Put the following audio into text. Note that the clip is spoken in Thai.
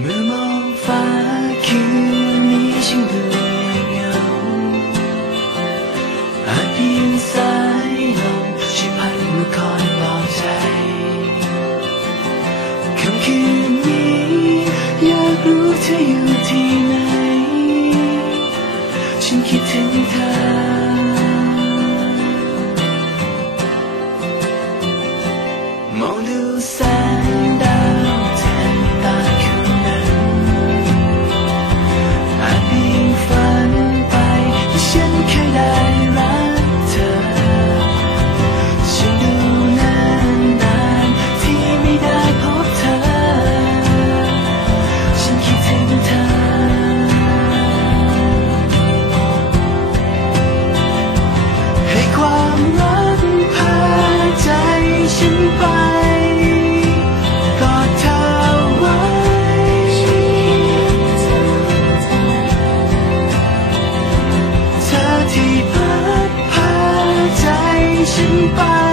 เมื่อมองฟ้าคืนนี้ฉันดูเหงาอาจเพียงสายลมช่วยพัดมาคอยปลอบใจค่ำคืนนี้อยากรู้เธออยู่ที่ไหน ฉันคิดถึงเธอมองดูแสง เธ